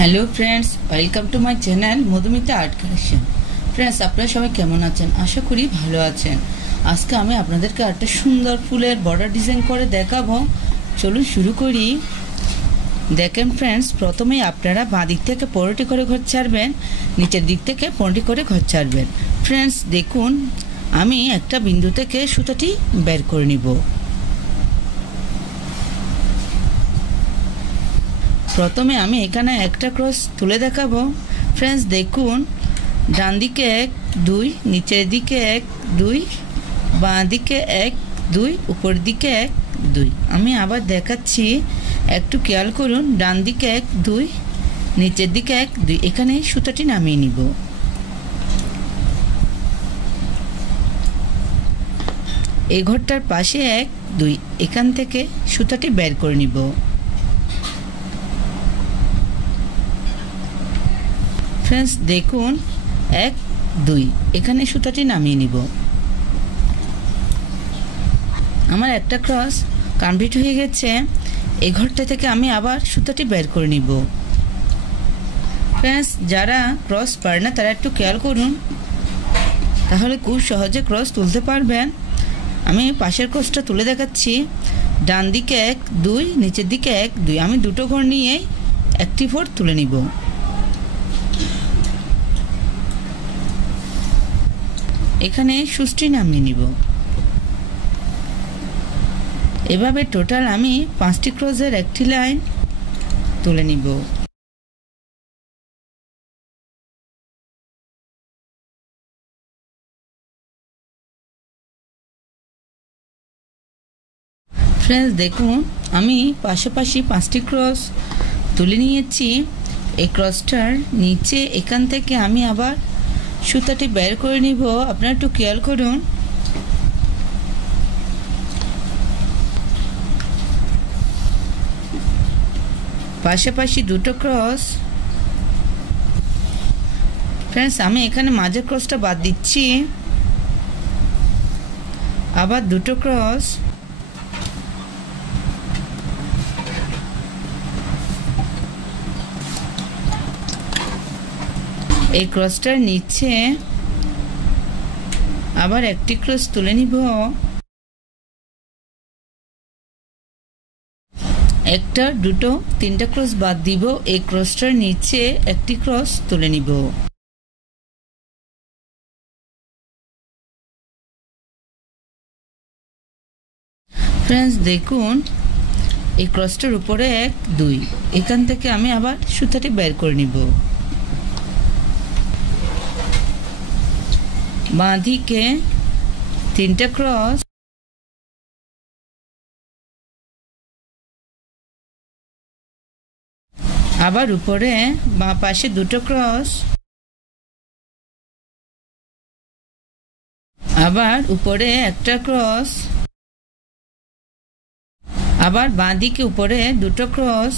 Hello friends, welcome to my channel Madhumita art collection. Friends, আপনারা সবাই কেমন আছেন? আশা করি ভালো আছেন। আজকে আমি আপনাদেরকে একটা সুন্দর ফুলের বর্ডার ডিজাইন করে দেখাবো। চলুন শুরু করি। দেখেন ফ্রেন্ডস, প্রথমেই আপনারা বাঁ দিক থেকে 15টি করে ঘর ছাড়বেন, নিচের দিক থেকে 15টি করে ঘর ছাড়বেন। ফ্রেন্ডস দেখুন, আমি একটা বিন্দু থেকে সুতাটি বের করে নিব। প্রথমে আমি এখানে একটা ক্রস তুলে দেখাবো। ফ্রেন্ডস দেখুন, ডান দিকে 1 2, নিচের দিকে 1 2, বাঁ দিকে 1 2, উপর দিকে 1 2। আমি আবার দেখাচ্ছি, একটু খেয়াল করুন। ডান দিকে 1 2, নিচের দিকে 1 2। এখানে সুতাটি নামিয়ে নিব। এই ঘরটার পাশে 1 2, এখান থেকে সুতাটি বের করে নিব। ফ্রেন্ডস দেখুন, 1 2, এখানে সুতাটি নামিয়ে নিব। আমার একটা ক্রস কমপ্লিট হয়ে গেছে। এই ঘরটা থেকে আমি আবার সুতাটি বের করে নিব। ফ্রেন্ডস, যারা ক্রস পারে না তারা একটু খেয়াল করুন, তাহলে খুব সহজে ক্রস তুলতে পারবেন। আমি পাশের ক্রসটা তুলে দেখাচ্ছি। ডান দিকে 1 2, নিচের দিকে 1 2। আমি দুটো ঘর নিয়ে একটি 4 তুলে নিব। এখানে সুচটি নামিয়ে নিব। এভাবে টোটাল আমি 5টি ক্রসের একটি লাইন তুলে নিব। ফ্রেন্ডস দেখুন, আমি পাশাপাশি 5টি ক্রস তুলে নিয়েছি। এই ক্রসটার নিচে এখান থেকে আমি আবার সুতাটি বের করে নিব। আপনারা একটু খেয়াল করুন। পাশাপাশি দুটো ক্রস। ফ্রেন্ডস, আমি এখানে মাঝের ক্রসটা বাদ দিচ্ছি। আবার দুটো ক্রস। এই ক্রসটার নিচে আবার একটি ক্রস তুলে নিব। একটা দুটো তিনটা ক্রস বাদ দিব। এই ক্রসটার নিচে একটি ক্রস তুলে নিব। ফ্রেন্ডস দেখুন, এই ক্রসটার উপরে 1 2, এখান থেকে আমি আবার সুতাটি বের করে নিব। বাঁ দিকে 3টা ক্রস। আবার উপরে বাঁ পাশে দুটো ক্রস। আবার উপরে একটা ক্রস। আবার বাঁ দিকে উপরে দুটো ক্রস।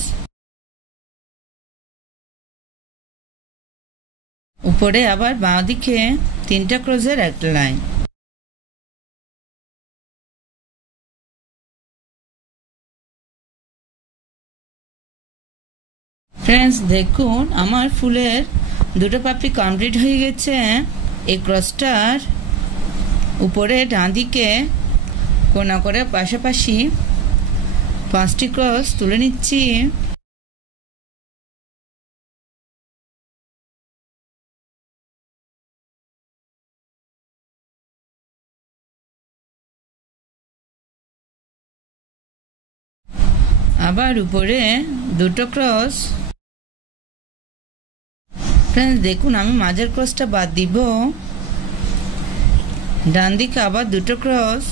উপরে আবার বাঁ দিকে 3টা ক্রসের একটা লাইন। ফ্রেন্ডস দেখুন, আমার ফুলের দুটো পাপড়ি কমপ্লিট হয়ে গেছে। এই ক্রসটার উপরে ডান দিকে কোনা করে পাশাপাশি 5টি ক্রস তুলে নিচ্ছি। আবার উপরে দুটো ক্রস। ফ্রেন্ডস দেখুন, আমি মাঝের ক্রসটা বাদ দিব। ডান দিকে আবার দুটো ক্রস।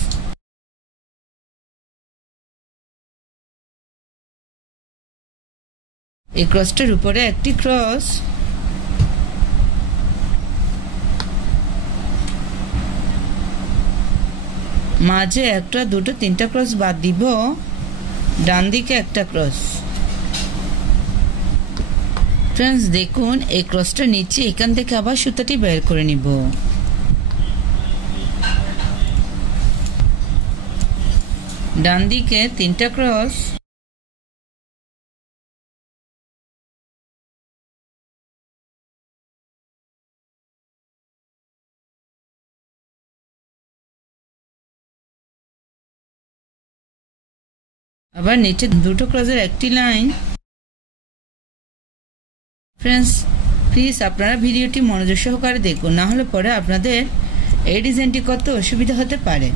এই ক্রসটার উপরে একটি ক্রস। মাঝে একটা দুটো তিনটা ক্রস বাদ দিব। ডান দিকে একটা ক্রস। ফ্রেন্ডস দেখুন, এই ক্রসটা নিচে এখান থেকে আবার সুতাটি বের করে নিব। ডান দিকে 3টা ক্রস। আবার নিচে দুটো ক্রসের একটি লাইন। ফ্রেন্ডস, প্লিজ আপনারা ভিডিওটি মনোযোগ সহকারে দেখুন, না হলে পরে আপনাদের এই ডিজাইনটি করতে অসুবিধা হতে পারে।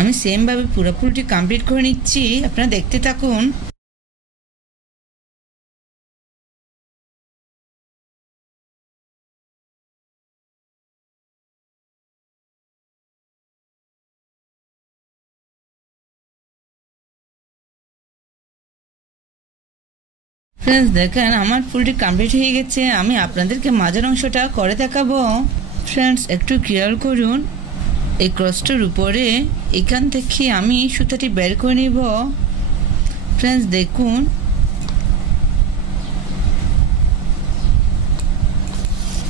আমি সেম ভাবে পুরোপুরিটি কমপ্লিট করে নিচ্ছি, আপনারা দেখতে থাকুন। ফ্রেন্ডস, দেখেন আমার ফুলটি কমপ্লিট হয়ে গেছে। আমি আপনাদেরকে মাঝের অংশটা করে দেখাবো। ফ্রেন্ডস, একটু খেয়াল করুন, এই ক্রসটার উপরে এখান থেকে আমি সুতাটি বের করে নিব। ফ্রেন্ডস দেখুন,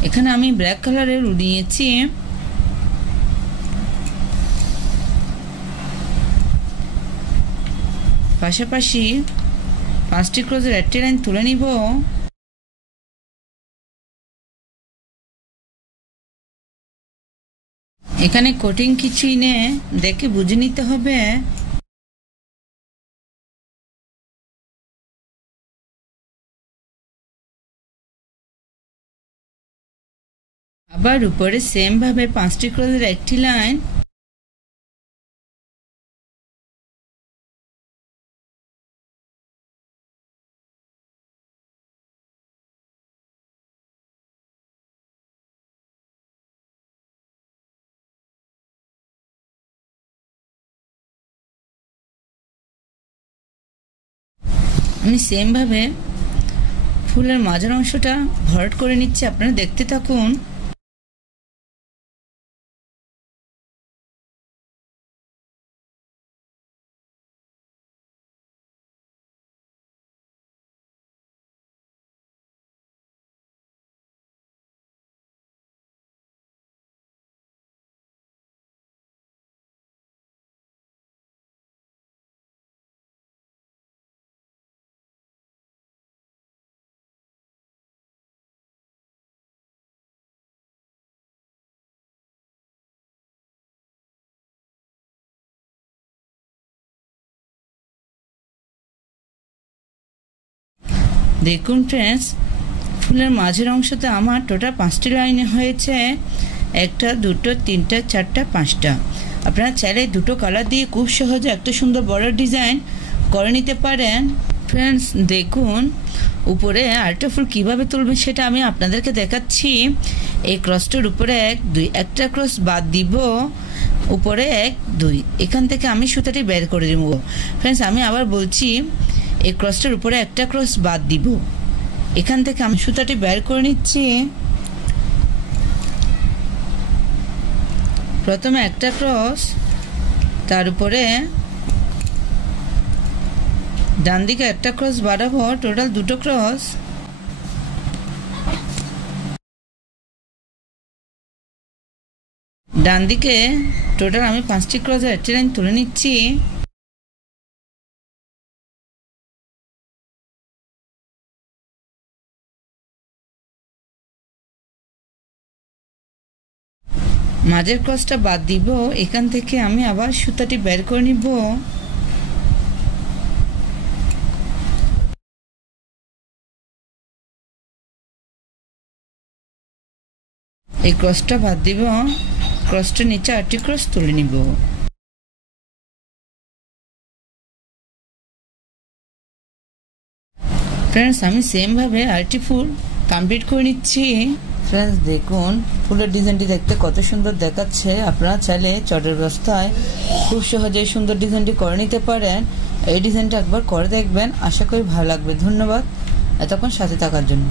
এখানে আমি ব্ল্যাক কালারের উল নিয়েছি। পাশাপাশি 5টি ক্রসের একটি লাইন তুলে নিব। এখানে কোটিং কিছুই নেই, দেখে বুঝে নিতে হবে। আবার উপরে সেম ভাবে 5টি ক্রসের একটি লাইন। আমি সেম ভাবে ফুলের মাঝের অংশটা ভরাট করে নিচ্ছি, আপনারা দেখতে থাকুন। দেখুন ফ্রেন্ডস, ফুলের মাঝের অংশতে আমার টোটাল 5টি লাইন হয়েছে। 1টা 2টো 3টা 4টা 5টা। আপনারা চাইলে দুটো কালার দিয়ে খুব সহজে একটা সুন্দর বর্ডার ডিজাইন করে নিতে পারেন। ফ্রেন্ডস দেখুন, উপরে আরেকটা ফুল কীভাবে তুলবেন সেটা আমি আপনাদেরকে দেখাচ্ছি। এই ক্রসটার উপরে 1 2 একটা ক্রস বাদ দিব, উপরে 1 2 এখান থেকে আমি সুতাটি বের করে দেব। ফ্রেন্ডস, আমি আবার বলছি, এই ক্রসটার উপরে একটা ক্রস বাদ দিব, এখান থেকে আমি সুতাটি বের করে নিচ্ছি। প্রথমে একটা ক্রস, তার উপরে ডান দিকে একটা ক্রস বাড়াবো, টোটাল 2টো ক্রস। ডান দিকে টোটাল আমি 5টি ক্রসের একটি লাইন তুলে নিচ্ছি। মাঝের ক্রসটা বাদ দিব, এখান থেকে আমি আবার সুতাটি বের করে নিব। এই ক্রসটা বাদ দিব, ক্রসটার নিচে 8টি ক্রস তুলে নিব। ফ্রেন্ডস, আমি সেম ভাবে আরেকটি ফুল কমপ্লিট করে নিচ্ছি। ফ্রেন্ডস দেখুন, ফুলের ডিজাইনটি দেখতে কত সুন্দর দেখাচ্ছে। আপনারা চাইলে চটের বস্তায় খুব সহজেই সুন্দর ডিজাইনটি করে নিতে পারেন। এই ডিজাইনটা একবার করে দেখবেন, আশা করি ভালো লাগবে। ধন্যবাদ এতক্ষণ সাথে থাকার জন্য।